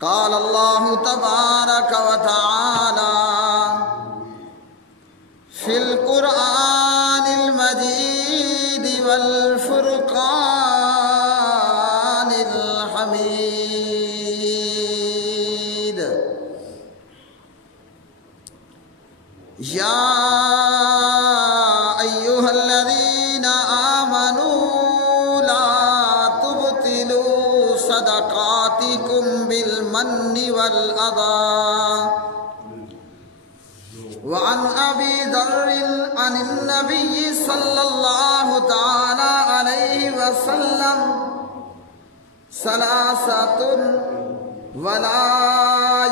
قال اللہ تبارک و تعالی فی القرآن المجید والفرقان الحمید یا ایھا الذین آمنوا لا تبطلوا صدقاتکم بالمن والأذى وعن أبي ذر عن النبي صلى الله تعالى عليه وسلم ثلاثة ولا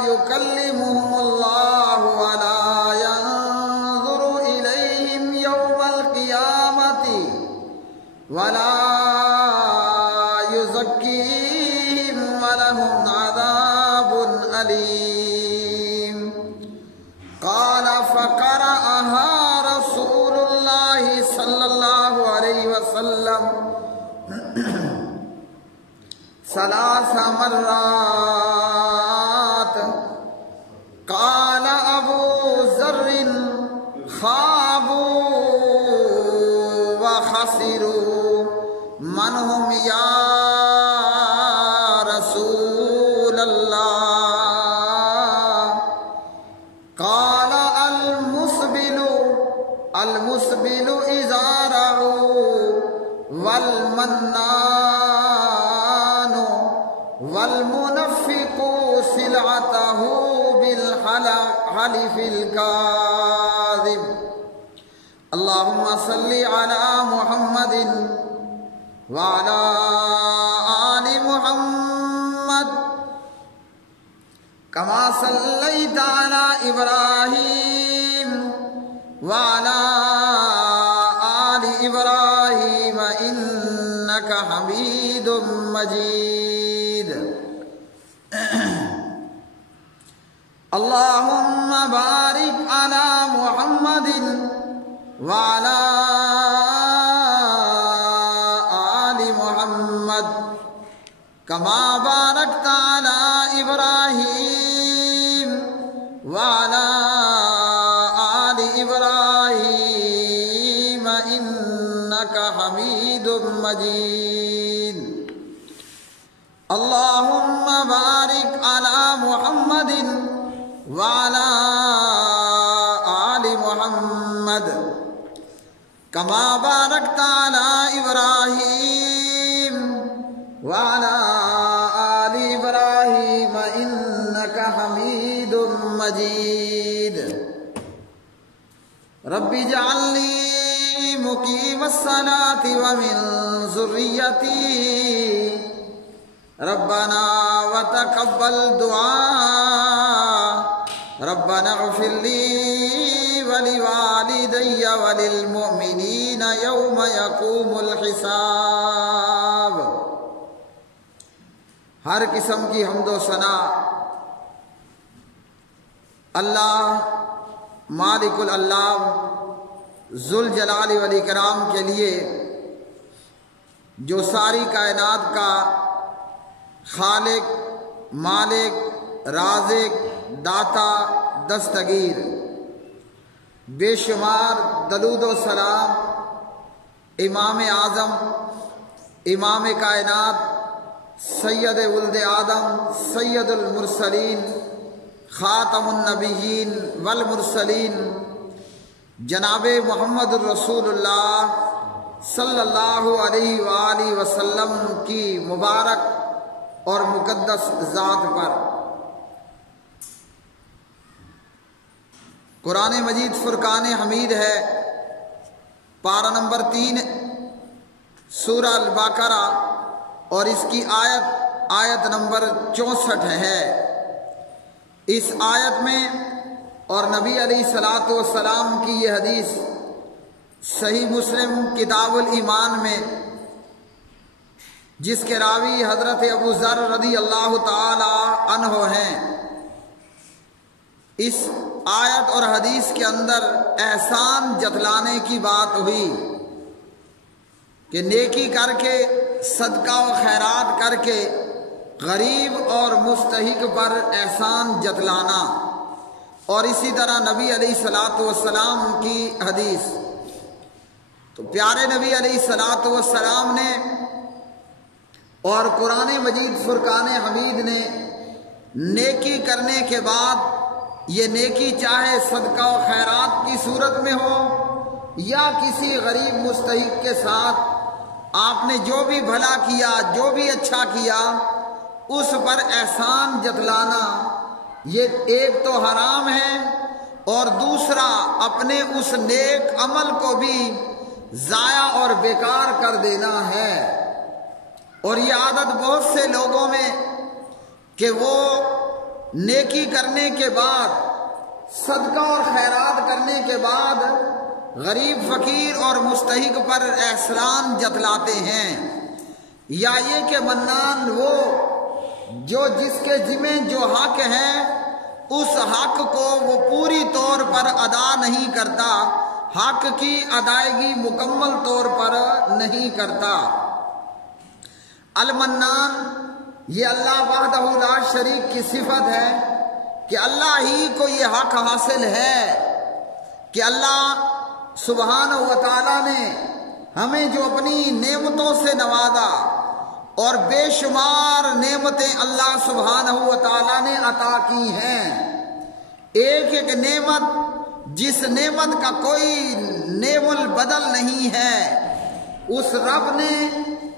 يكلمهم الله ولا ينظر إليهم يوم القيامة ولا يزكيهم ولهم عذاب أليم قال فقرأها رسول الله صلى الله عليه وسلم 3 مرات قال أبو ذر خابوا وخسروا من هم يا رسول الله قال المسبل إزاره والمنان والمنفق سلعته بالحلف الكاذب اللهم صل على محمد وعلى آل محمد كما صليت على إبراهيم وعلى آل إبراهيم إنك حميد مجيد اللهم بارك على محمد وعلى آل محمد كما باركت على إبراهيم وعلى آل إبراهيم إنك حميد مجيد اللهم بارك على محمد وعلى آل محمد كما باركت على إبراهيم وعلى آل إبراهيم إنك حميد مجيد رب اجعلني مقيم الصلاة ومن ذريتي ربنا وتقبل دعاء ربنا اغفر لي ولوالدي وللمؤمنين يوم يقوم الحساب۔ ہر قسم کی حمد و ثنا اللہ مالک الالام ذوالجلال والاکرام کے لیے جو ساری کائنات کا خالق، مالک، رازق، داتا، دستگیر، بے شمار درود و سلام امام اعظم، امام کائنات، سید ولد آدم، سید المرسلین، خاتم النبیین والمرسلین، جناب محمد الرسول اللہ صلی اللہ علیہ وآلہ وسلم کی مبارک اور مقدس ذات پر۔ قرآن مجید فرقان حمید ہے، پارہ نمبر 3 سورہ البقرہ، اور اس کی آیت نمبر 64 ہے۔ اس آیت میں اور نبی علیہ الصلاۃ والسلام کی یہ حدیث صحیح مسلم کتاب الایمان میں، جس کے راوی حضرت ابو ذر رضی اللہ تعالی عنہ ہیں، اس آیت اور حدیث کے اندر احسان جتلانے کی بات ہوئی کہ نیکی کر کے، صدقہ و خیرات کر کے غریب اور مستحق پر احسان جتلانا، اور اسی طرح نبی علیہ الصلاۃ والسلام کی حدیث۔ تو پیارے نبی علیہ الصلاۃ والسلام نے اور قرآن مجید فرقان حمید نے نیکی کرنے کے بعد، یہ نیکی چاہے صدقہ و خیرات کی صورت میں ہو یا کسی غریب مستحق کے ساتھ آپ نے جو بھی بھلا کیا، جو بھی اچھا کیا، اس پر احسان جتلانا، یہ ایک تو حرام ہے، اور دوسرا اپنے اس نیک عمل کو بھی ضائع اور بیکار کر دینا ہے۔ اور یہ عادت بہت سے لوگوں میں کہ وہ نیکی کرنے کے بعد، صدقہ اور خیرات کرنے کے بعد غریب فقیر اور مستحق پر احسان جتلاتے ہیں، یا یہ کہ منان وہ جو جس کے ذمہ جو حق ہے اس حق کو وہ پوری طور پر ادا نہیں کرتا، حق کی ادائیگی مکمل طور پر نہیں کرتا۔ المنان یہ اللہ وحدہ لا شریک کی صفت ہے کہ اللہ ہی کو یہ حق حاصل ہے کہ اللہ سبحانہ و تعالیٰ نے ہمیں جو اپنی نعمتوں سے نوازا، اور بے شمار نعمتیں اللہ سبحانہ و تعالیٰ نے عطا کی ہیں، ایک ایک نعمت جس نعمت کا کوئی نعم البدل نہیں ہے، اس رب نے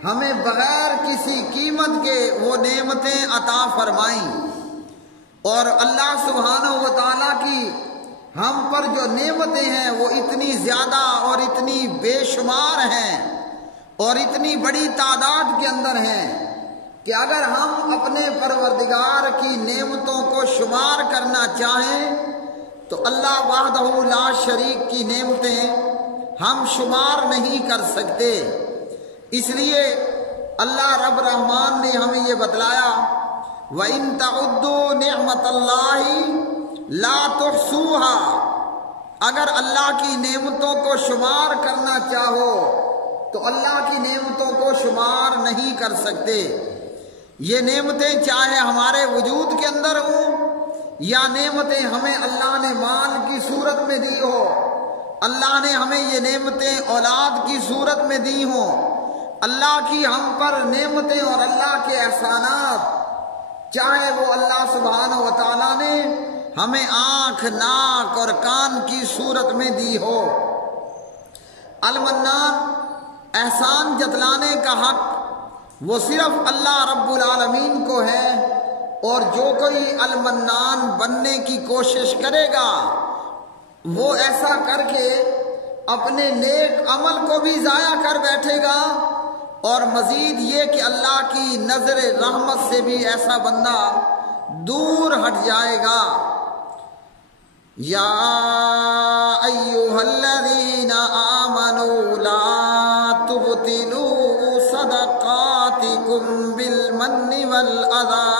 ہمیں بغیر کسی قیمت کے وہ نعمتیں عطا فرمائیں۔ اور اللہ سبحانہ و تعالیٰ کی ہم پر جو نعمتیں ہیں وہ اتنی زیادہ اور اتنی بے شمار ہیں اور اتنی بڑی تعداد کے اندر ہیں کہ اگر ہم اپنے پروردگار کی نعمتوں کو شمار کرنا چاہیں تو اللہ وحدہ لا شریک کی نعمتیں ہم شمار نہیں کر سکتے۔ اس لیے اللہ رب رحمان نے ہمیں یہ بتلایا، وَإِن تَعُدُّوا نِعْمَةَ اللَّهِ لَا تُحْصُوهَا، اگر اللہ کی نعمتوں کو شمار کرنا چاہو تو اللہ کی نعمتوں کو شمار نہیں کر سکتے۔ یہ نعمتیں چاہے ہمارے وجود کے اندر ہوں یا نعمتیں ہمیں اللہ نے مال کی صورت میں دی ہو، اللہ نے ہمیں یہ نعمتیں اولاد کی صورت میں دی ہوں، اللہ کی ہم پر نعمتیں اور اللہ کے احسانات، چاہے وہ اللہ سبحانہ و تعالیٰ نے ہمیں آنکھ، ناک اور کان کی صورت میں دی ہو۔ المنان احسان جتلانے کا حق وہ صرف اللہ رب العالمین کو ہے، اور جو کوئی المنان بننے کی کوشش کرے گا وہ ایسا کر کے اپنے نیک عمل کو بھی ضائع کر بیٹھے گا، اور مزید یہ کہ اللہ کی نظر رحمت سے بھی ایسا بندہ دور ہٹ جائے گا۔ یا ایھا الذین آمنوا لا تبطلوا صدقاتکم بالمن والأذى،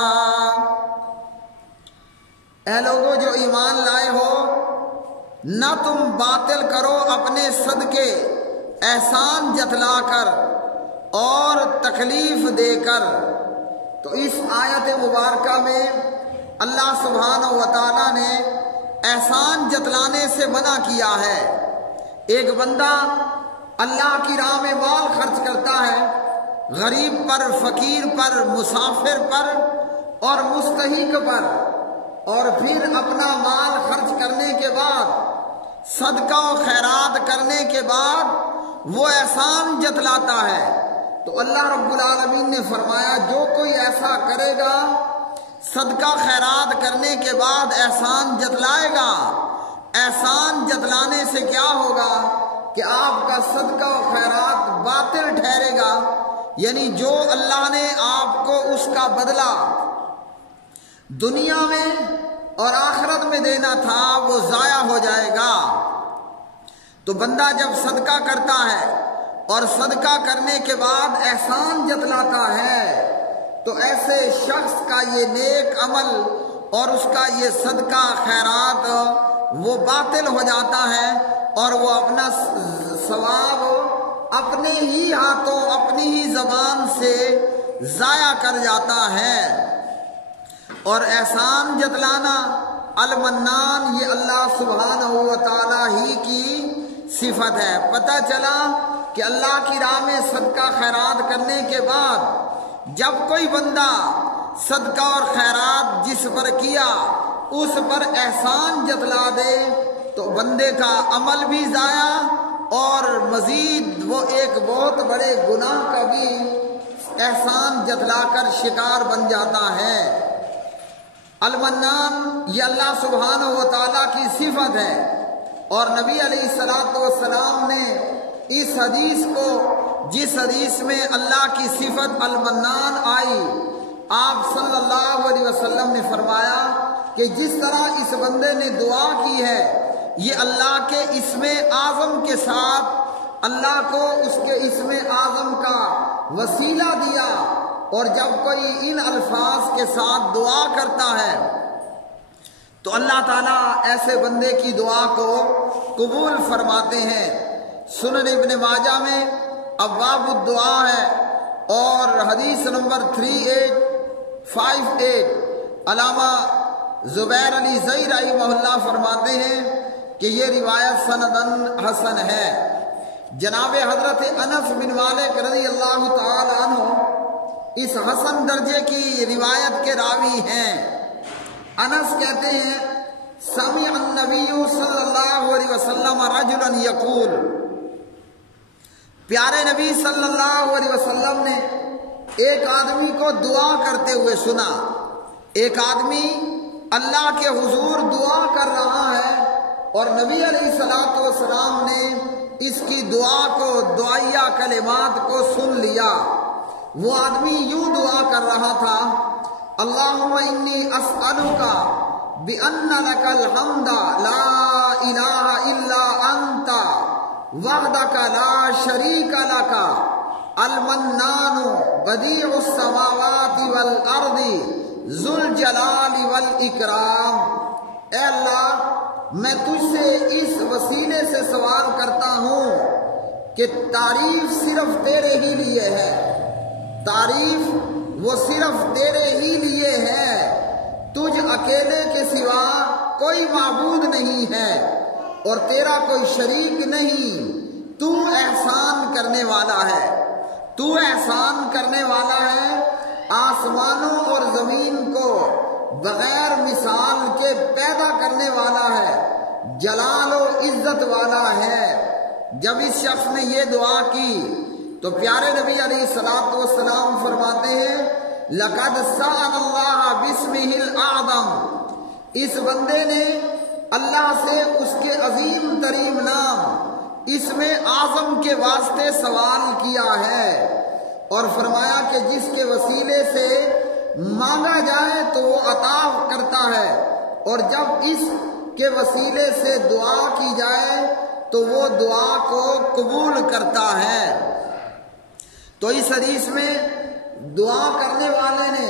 اے لوگو جو ایمان لائے ہو، نہ تم باطل کرو اپنے صدقے احسان جتلا کر اور تکلیف دے کر۔ تو اس آیت مبارکہ میں اللہ سبحانہ و تعالیٰ نے احسان جتلانے سے منع کیا ہے۔ ایک بندہ اللہ کی راہ میں مال خرچ کرتا ہے، غریب پر، فقیر پر، مسافر پر اور مستحق پر، اور پھر اپنا مال خرچ کرنے کے بعد، صدقہ و خیرات کرنے کے بعد وہ احسان جتلاتا ہے، تو اللہ رب العالمین نے فرمایا جو کوئی ایسا کرے گا، صدقہ خیرات کرنے کے بعد احسان جتلائے گا، احسان جتلانے سے کیا ہوگا کہ آپ کا صدقہ و خیرات باطل ٹھہرے گا، یعنی جو اللہ نے آپ کو اس کا بدلہ دنیا میں اور آخرت میں دینا تھا وہ ضائع ہو جائے گا۔ تو بندہ جب صدقہ کرتا ہے اور صدقہ کرنے کے بعد احسان جتلاتا ہے تو ایسے شخص کا یہ نیک عمل اور اس کا یہ صدقہ خیرات وہ باطل ہو جاتا ہے، اور وہ اپنا ثواب اپنے ہی ہاتھوں، اپنی ہی زبان سے ضائع کر جاتا ہے۔ اور احسان جتلانا، المنان، یہ اللہ سبحانہ و تعالیٰ ہی کی صفت ہے۔ پتہ چلا کہ اللہ کی راہ میں صدقہ خیرات کرنے کے بعد جب کوئی بندہ صدقہ اور خیرات جس پر کیا اس پر احسان جتلا دے تو بندے کا عمل بھی ضائع اور مزید وہ ایک بہت بڑے گناہ کا بھی احسان جتلا کر شکار بن جاتا ہے۔ المنان یہ اللہ سبحانہ و تعالیٰ کی صفت ہے، اور نبی علیہ الصلوۃ والسلام نے اس حدیث کو، جس حدیث میں اللہ کی صفت المنان آئی، آپ صلی اللہ علیہ وسلم نے فرمایا کہ جس طرح اس بندے نے دعا کی ہے یہ اللہ کے اسم اعظم کے ساتھ اللہ کو اس کے اسم اعظم کا وسیلہ دیا، اور جب کوئی ان الفاظ کے ساتھ دعا کرتا ہے تو اللہ تعالیٰ ایسے بندے کی دعا کو قبول فرماتے ہیں۔ سنن ابن ماجہ میں ابواب الدعا ہے، اور حدیث نمبر 3858 علامہ زبیر علی زئی رحمہ اللہ فرماتے ہیں کہ یہ روایت سندن حسن ہے۔ جناب حضرت انس بن مالک رضی اللہ تعالی عنہ اس حسن درجے کی روایت کے راوی ہیں۔ انس کہتے ہیں سمع النبی صلی اللہ علیہ وسلم رجلا یقول، پیارے نبی صلی اللہ علیہ وسلم نے ایک آدمی کو دعا کرتے ہوئے سنا۔ ایک آدمی اللہ کے حضور دعا کر رہا ہے اور نبی علیہ الصلوۃ والسلام نے اس کی دعا کو، دعائیہ کلمات کو سن لیا۔ وہ آدمی یوں دعا کر رہا تھا، اللہم انی اسألک بأن لک الحمد لا الہ الا انت وحدک لا شریک لک المنان بدیع السماوات والارض ذو الجلال والاکرام۔ اے اللہ، میں تجھ سے اس وسیلے سے سوال کرتا ہوں کہ تعریف صرف تیرے ہی لیے ہے، تعریف وہ صرف تیرے ہی لیے ہے، تجھ اکیلے کے سوا کوئی معبود نہیں ہے اور تیرا کوئی شریک نہیں۔ تو احسان کرنے والا ہے، تو احسان کرنے والا ہے، آسمانوں اور زمین کو بغیر مثال کے پیدا کرنے والا ہے، جلال و عزت والا ہے۔ جب اس شخص نے یہ دعا کی تو پیارے نبی علیہ الصلوۃ والسلام فرماتے ہیں لقد سأل اللہ باسمہ الاعظم، اس بندے نے اللہ سے اس کے عظیم ترین نام اسم اعظم کے واسطے سوال کیا ہے، اور فرمایا کہ جس کے وسیلے سے مانگا جائے تو وہ عطا کرتا ہے، اور جب اس کے وسیلے سے دعا کی جائے تو وہ دعا کو قبول کرتا ہے۔ تو اس حدیث میں دعا کرنے والے نے،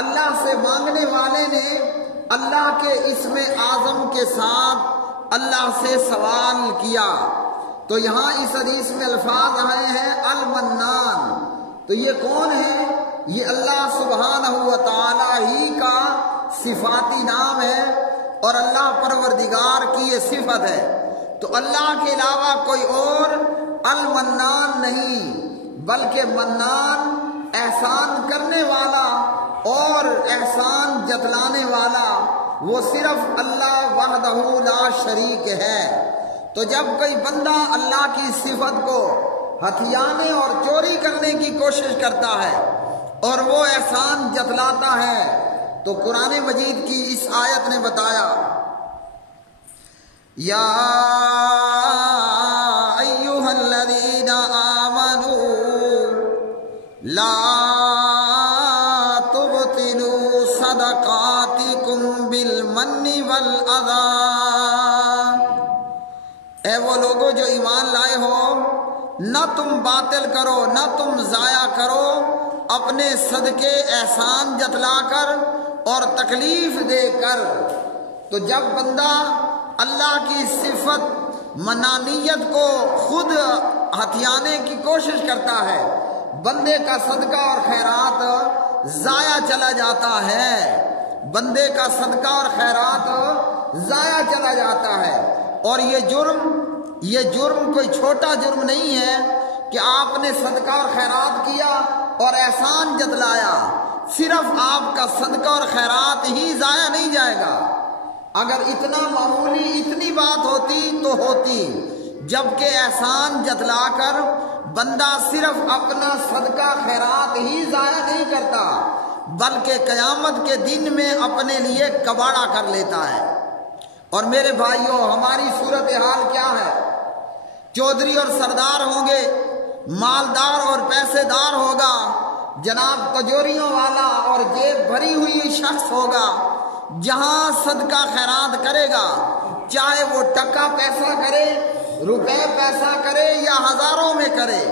اللہ سے مانگنے والے نے اللہ کے اسم اعظم کے ساتھ اللہ سے سوال کیا۔ تو یہاں اس حدیث میں الفاظ آئے ہیں المنان، تو یہ کون ہے؟ یہ اللہ سبحانہ و تعالی ہی کا صفاتی نام ہے اور اللہ پروردگار کی یہ صفت ہے۔ تو اللہ کے علاوہ کوئی اور المنان نہیں، بلکہ منان احسان کرنے والا اور احسان جتلانے والا وہ صرف اللہ وحدہ لا شریک ہے۔ تو جب کوئی بندہ اللہ کی صفت کو ہتھیانے اور چوری کرنے کی کوشش کرتا ہے اور وہ احسان جتلاتا ہے تو قرآن مجید کی اس آیت نے بتایا یا ایھا الذین آمنوا لا تبطلوا صدقاتکم بالمن والاذی، اے وہ لوگوں جو ایمان لائے ہو، نہ تم باطل کرو، نہ تم ضائع کرو اپنے صدقے احسان جتلا کر اور تکلیف دے کر۔ تو جب بندہ اللہ کی صفت منانیت کو خود ہتھیانے کی کوشش کرتا ہے بندے کا صدقہ اور خیرات ضائع چلا جاتا ہے، بندے کا صدقہ اور خیرات ضائع چلا جاتا ہے۔ اور یہ جرم کوئی چھوٹا جرم نہیں ہے کہ آپ نے صدقہ اور خیرات کیا اور احسان جتلایا۔ صرف آپ کا صدقہ اور خیرات ہی ضائع نہیں جائے گا۔ اگر اتنا معمولی اتنی بات ہوتی تو ہوتی، جبکہ احسان جتلا کر بندہ صرف اپنا صدقہ خیرات ہی ضائع نہیں کرتا، بلکہ قیامت کے دن میں اپنے لیے کباڑا کر لیتا ہے۔ اور میرے بھائیوں، ہماری صورتحال کیا ہے؟ چودھری اور سردار ہوں گے، مالدار اور پیسے دار ہوگا، جناب تجوریوں والا اور جیب بھری ہوئی شخص ہوگا۔ جہاں صدقہ خیرات کرے گا، چاہے وہ ٹکا پیسہ کرے، روپے پیسہ کرے یا ہزاروں میں کرے،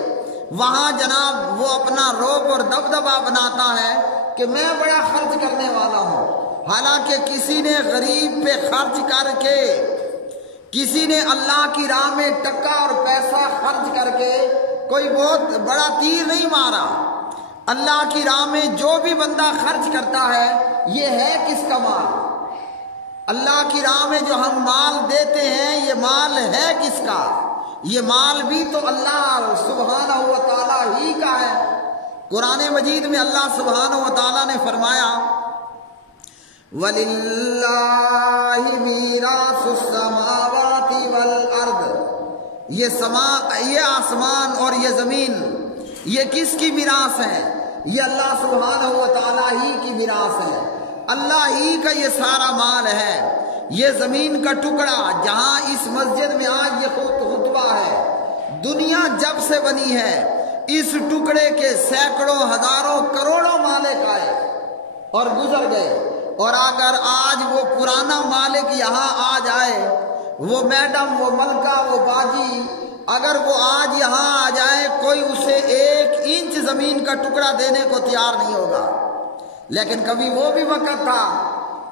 وہاں جناب وہ اپنا روب اور دبدبا بناتا ہے کہ میں بڑا خرچ کرنے والا ہوں۔ حالانکہ کسی نے غریب پہ خرچ کر کے، کسی نے اللہ کی راہ میں ٹکا اور پیسہ خرچ کر کے کوئی بہت بڑا تیر نہیں مارا۔ اللہ کی راہ میں جو بھی بندہ خرچ کرتا ہے، یہ ہے کس کا مال؟ اللہ کی راہ میں جو ہم مال دیتے ہیں، یہ مال ہے کس کا؟ یہ مال بھی تو اللہ سبحانہ و تعالی ہی کا ہے۔ قرآن مجید میں اللہ سبحانہ و تعالی نے فرمایا وَلِلَّهِ مِيرَاثُ السَّمَاوَاتِ وَالْأَرْضِ، یہ آسمان اور یہ زمین، یہ کس کی میراث ہے؟ یہ اللہ سبحانہ و تعالی ہی کی میراث ہے۔ اللہ ہی کا یہ سارا مال ہے۔ یہ زمین کا ٹکڑا جہاں اس مسجد میں آج یہ خطبہ ہے، دنیا جب سے بنی ہے، اس ٹکڑے کے سینکڑوں ہزاروں کروڑوں مالک آئے اور گزر گئے۔ اور اگر آج وہ پرانا مالک یہاں آ جائے، وہ میڈم، وہ ملکہ، وہ باجی، اگر وہ آج یہاں آ جائے، کوئی اسے 1 انچ زمین کا ٹکڑا دینے کو تیار نہیں ہوگا۔ لیکن کبھی وہ بھی وقت تھا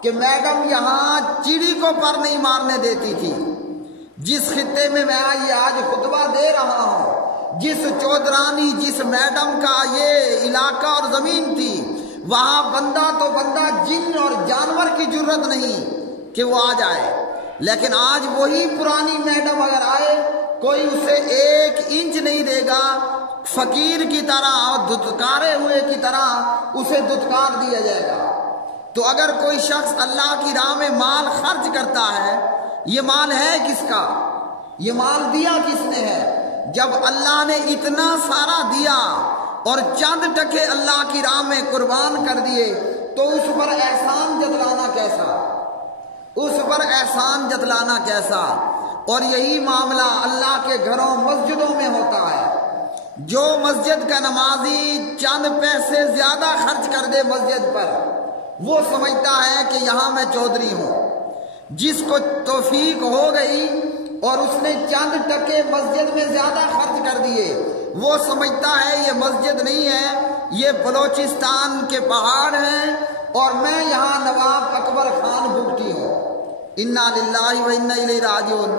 کہ میڈم یہاں چڑی کو پر نہیں مارنے دیتی تھی۔ جس خطے میں میں آج خطبہ دے رہا ہوں، جس چودرانی، جس میڈم کا یہ علاقہ اور زمین تھی، وہاں بندہ تو بندہ، جن اور جانور کی جرت نہیں کہ وہ آ جائے۔ لیکن آج وہی پرانی میڈم اگر آئے، کوئی اسے 1 انچ نہیں دے گا، فقیر کی طرح اور دھتکارے ہوئے کی طرح اسے دھتکار دیا جائے گا۔ تو اگر کوئی شخص اللہ کی راہ میں مال خرچ کرتا ہے، یہ مال ہے کس کا؟ یہ مال دیا کس نے ہے؟ جب اللہ نے اتنا سارا دیا اور چند ٹکے اللہ کی راہ میں قربان کر دیے، تو اس پر احسان جتلانا کیسا؟ اس پر احسان جتلانا کیسا؟ اور یہی معاملہ اللہ کے گھروں، مسجدوں میں ہوتا ہے۔ جو مسجد کا نمازی چند پیسے زیادہ خرچ کر دے مسجد پر، وہ سمجھتا ہے کہ یہاں میں چودھری ہوں۔ جس کو توفیق ہو گئی اور اس نے چند ٹکے مسجد میں زیادہ خرچ کر دیے، وہ سمجھتا ہے یہ مسجد نہیں ہے، یہ بلوچستان کے پہاڑ ہیں اور میں یہاں نواب اکبر خان بگٹی ہوں۔ انا للہ و انا الیہ راجعون۔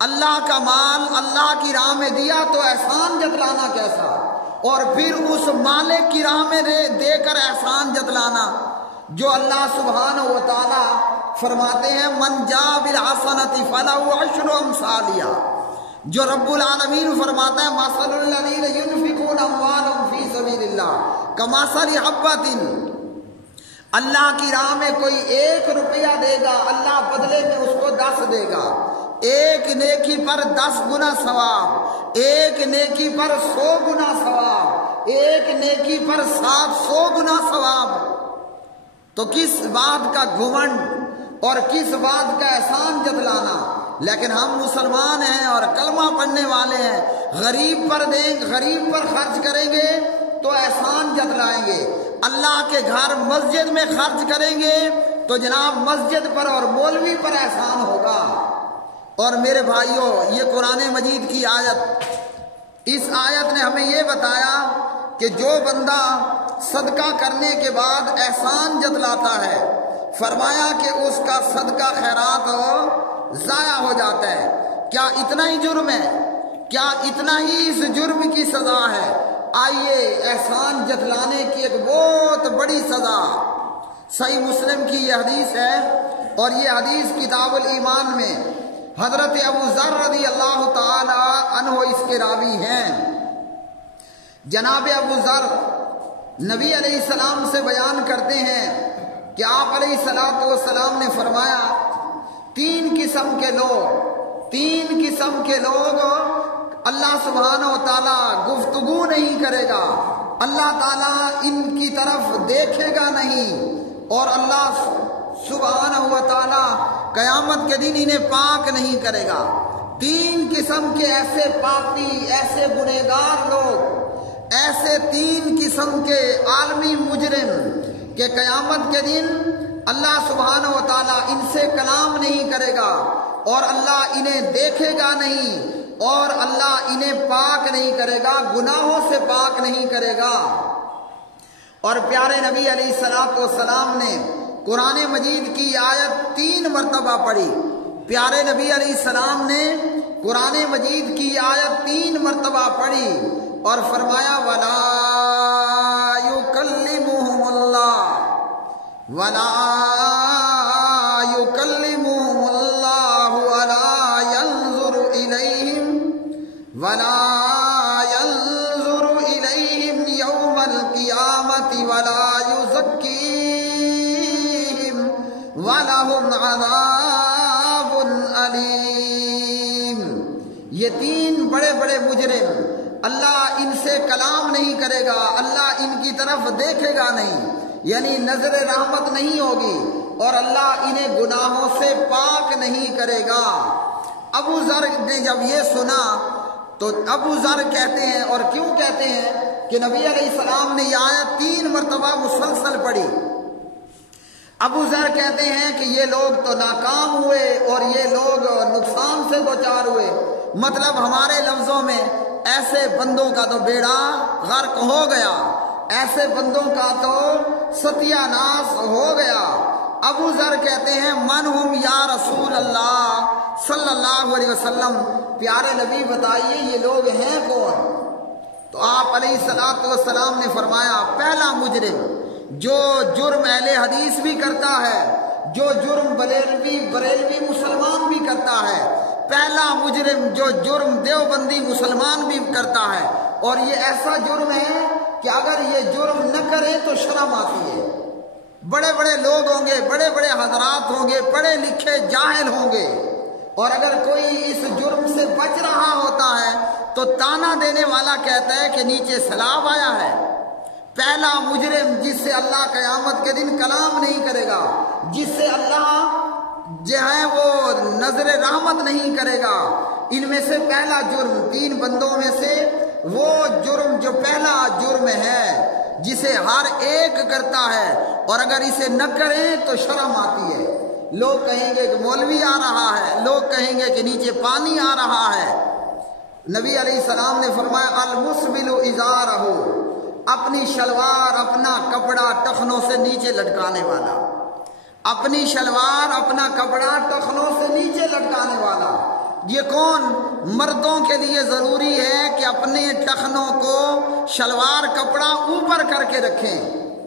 اللہ کا مال اللہ کی راہ میں دیا تو احسان جتلانا کیسا؟ اور پھر اس مالک کی راہ میں دے کر احسان جتلانا، جو اللہ سبحانہ و تعالی فرماتے ہیں من جاء بالحسنۃ فلہ عشر امثالہا، جو رب العالمین فرماتا ہے مثل الذین ينفقون اموالهم فی سبیل اللہ کمثل حبۃ، اللہ کی راہ میں کوئی 1 روپیہ دے گا، اللہ بدلے میں اس کو 10 دے گا۔ 1 نیکی پر 10 گنا ثواب، 1 نیکی پر 100 گنا ثواب، 1 نیکی پر 700 گنا ثواب۔ تو کس بات کا گھمنڈ اور کس بات کا احسان جتلانا؟ لیکن ہم مسلمان ہیں اور کلمہ پڑھنے والے ہیں، غریب پر خرچ کریں گے تو احسان جتلائیں گے، اللہ کے گھر مسجد میں خرچ کریں گے تو جناب مسجد پر اور مولوی پر احسان ہوگا۔ اور میرے بھائیوں، یہ قرآن مجید کی آیت، اس آیت نے ہمیں یہ بتایا کہ جو بندہ صدقہ کرنے کے بعد احسان جتلاتا ہے، فرمایا کہ اس کا صدقہ خیرات ضائع ہو جاتا ہے۔ کیا اتنا ہی جرم ہے؟ کیا اتنا ہی اس جرم کی سزا ہے؟ آئیے احسان جتلانے کی ایک بہت بڑی سزا۔ صحیح مسلم کی یہ حدیث ہے، اور یہ حدیث کتاب الایمان میں حضرت ابو ذر رضی اللہ تعالی عنہ اس کے راوی ہیں۔ جناب ابو ذر نبی علیہ السلام سے بیان کرتے ہیں کہ آپ علیہ السلام نے فرمایا تین قسم کے لوگ اللہ سبحانہ و تعالیٰ گفتگو نہیں کرے گا، اللہ تعالیٰ ان کی طرف دیکھے گا نہیں، اور اللہ سبحانہ و تعالیٰ قیامت کے دن انہیں پاک نہیں کرے گا۔ تین قسم کے ایسے پاپی، ایسے گنہگار لوگ، ایسے تین قسم کے عالمی مجرم کہ قیامت کے دن اللہ سبحانہ و تعالیٰ ان سے کلام نہیں کرے گا، اور اللہ انہیں دیکھے گا نہیں، اور اللہ انہیں پاک نہیں کرے گا، گناہوں سے پاک نہیں کرے گا۔ اور پیارے نبی علیہ السلام نے قرآن مجید کی آیت 3 مرتبہ پڑھی۔ پیارے نبی علیہ السلام نے قرآن مجید کی آیت 3 مرتبہ پڑھی اور فرمایا وَلَا يُكَلِّمُهُمُ اللَّهُ وَلَا يُكَلِّمُهُمُ اللَّهُ وَلَا يَنظُرُ إِلَيْهِمْ وَلَا يَنظُرُ إِلَيْهِمْ يَوْمَ الْقِيَامَةِ وَلَا يُزَكِّيهِمْ وَلَهُمْ عَذَابٌ أَلِيمٌ۔ یہ تین بڑے بڑے مجرم، اللہ ان سے کلام نہیں کرے گا، اللہ ان کی طرف دیکھے گا نہیں، یعنی نظر رحمت نہیں ہوگی، اور اللہ انہیں گناہوں سے پاک نہیں کرے گا۔ ابو ذر نے جب یہ سنا تو ابو ذر کہتے ہیں، اور کیوں کہتے ہیں کہ نبی علیہ السلام نے یہ آیت 3 مرتبہ مسلسل پڑھی۔ ابو ذر کہتے ہیں کہ یہ لوگ تو ناکام ہوئے اور یہ لوگ نقصان سے دوچار ہوئے، مطلب ہمارے لفظوں میں ایسے بندوں کا تو بیڑا غرق ہو گیا، ایسے بندوں کا تو ستیہ ناس ہو گیا۔ ابو ذر کہتے ہیں من ہم یا رسول اللہ صلی اللہ علیہ وسلم، پیارے نبی بتائیے یہ لوگ ہیں کون؟ تو آپ علیہ السلام نے فرمایا پہلا مجرم جو جرم اہل حدیث بھی کرتا ہے، جو جرم بریلوی مسلمان بھی کرتا ہے، پہلا مجرم جو جرم دیوبندی مسلمان بھی کرتا ہے، اور یہ ایسا جرم ہے کہ اگر یہ جرم نہ کرے تو شرم آتی ہے۔ بڑے بڑے لوگ ہوں گے، بڑے بڑے حضرات ہوں گے، پڑھے لکھے جاہل ہوں گے، اور اگر کوئی اس جرم سے بچ رہا ہوتا ہے تو تانا دینے والا کہتا ہے کہ نیچے سیلاب آیا ہے۔ پہلا مجرم جس سے اللہ قیامت کے دن کلام نہیں کرے گا، جس سے اللہ جو ہے وہ نظر رحمت نہیں کرے گا، ان میں سے پہلا جرم، 3 بندوں میں سے وہ جرم جو پہلا جرم ہے جسے ہر ایک کرتا ہے، اور اگر اسے نہ کریں تو شرم آتی ہے۔ لوگ کہیں گے کہ مولوی آ رہا ہے، لوگ کہیں گے کہ نیچے پانی آ رہا ہے۔ نبی علیہ السلام نے فرمایا المسبل ازارہ، اپنی شلوار اپنا کپڑا ٹخنوں سے نیچے لٹکانے والا، اپنی شلوار اپنا کپڑا ٹخنوں سے نیچے لٹکانے والا۔ یہ کون؟ مردوں کے لیے ضروری ہے کہ اپنے ٹخنوں کو شلوار کپڑا اوپر کر کے رکھیں،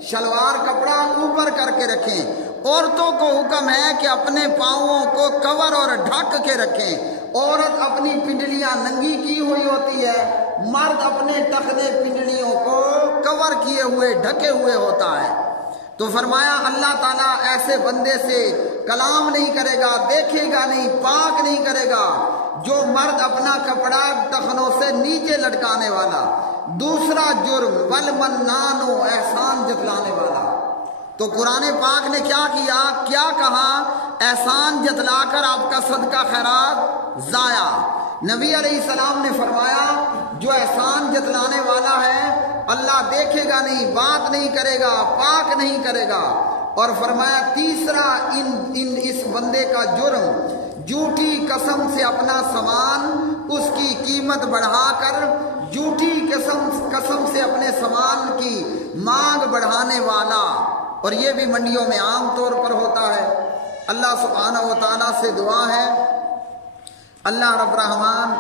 شلوار کپڑا اوپر کر کے رکھیں۔ عورتوں کو حکم ہے کہ اپنے پاؤں کو کور اور ڈھک کے رکھیں۔ عورت اپنی پنڈلیاں ننگی کی ہوئی ہوتی ہے، مرد اپنے ٹخنے پنڈلیوں کو کور کیے ہوئے ڈھکے ہوئے ہوتا ہے۔ تو فرمایا اللہ تعالیٰ ایسے بندے سے کلام نہیں کرے گا، دیکھے گا نہیں، پاک نہیں کرے گا جو مرد اپنا کپڑا ٹخنوں سے نیچے لٹکانے والا۔ دوسرا جرم والمنانو، احسان جتلانے والا۔ تو قرآن پاک نے کیا کہا؟ احسان جتلا کر آپ کا صدقہ خیرات ضائع۔ نبی علیہ السلام نے فرمایا جو احسان جتلانے والا ہے اللہ دیکھے گا نہیں، بات نہیں کرے گا، پاک نہیں کرے گا۔ اور فرمایا تیسرا اس بندے کا جرم جھوٹی قسم سے اپنا سامان اس کی قیمت بڑھا کر، جھوٹی قسم سے اپنے سامان کی مانگ بڑھانے والا، اور یہ بھی منڈیوں میں عام طور پر ہوتا ہے۔ اللہ سبحانہ و تعالیٰ سے دعا ہے اللہ رب الرحمن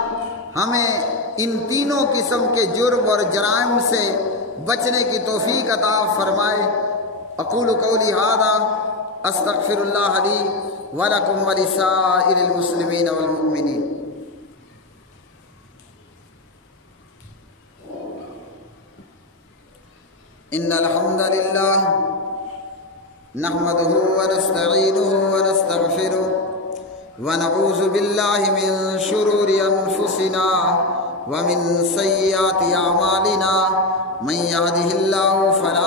ہمیں ان تینوں قسم کے جرم اور جرائم سے بچنے کی توفیق عطا فرمائے۔ اقول قولی ھذا استغفر اللہ لی ولکم ولسائر المسلمین والمؤمنین۔ ان الحمد للہ نحمده ونستعینه ونستغفره ونعوذ باللہ من شرور انفسنا ومن سیئات اعمالنا من یهده اللہ فلا